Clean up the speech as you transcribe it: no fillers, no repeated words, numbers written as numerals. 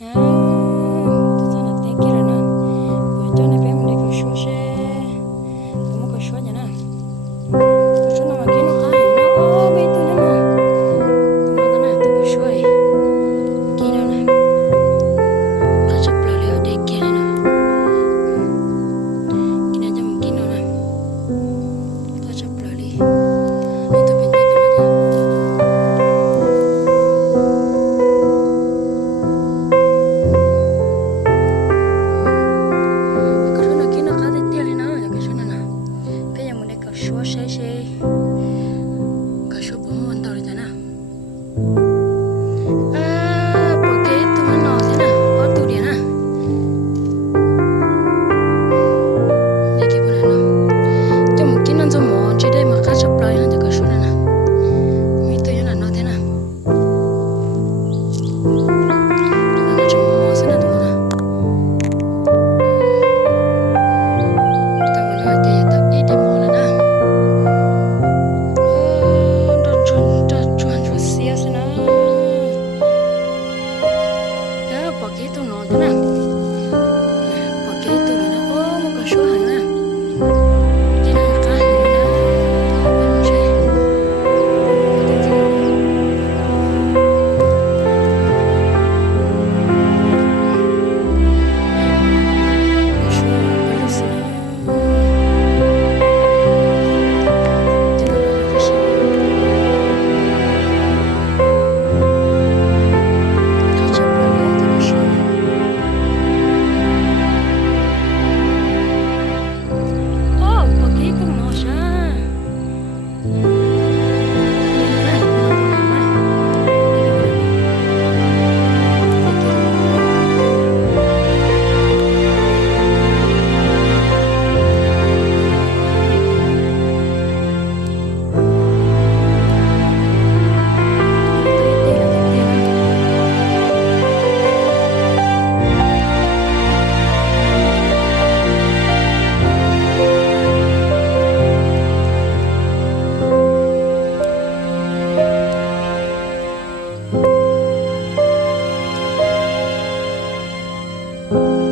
Tôi cho là té kia rồi nè. Bữa cho nó bé mình để cái số xe. Tôi muốn cái số nhà nè. Cái số nào mà kia nó khá hay nó. Ô, bây tôi nhớ nè. Tôi muốn nè, tôi cái số ấy. Kia đâu nè. Cái sắp lỡ lỡ để kia này nè. Kia này cho mình kia nào nè. Cái sắp lỡ đi. Để tôi bên đây bên đây. Số xe cái số bốn mươi tàu rồi nè bỏ cái tụi nó thế nè ở tụi đi nè để cái bên này nè cho một cái nó giống món chỉ để mà cá sấu lại nó cái số này nè mi tụi nó thế nè nó cho một món thế nè tụi nó tao muốn nói cái tao ít để món này nè Begitu no, tenang. Begitu no, oh mau ke suah na. Jangan kah na. Thank you.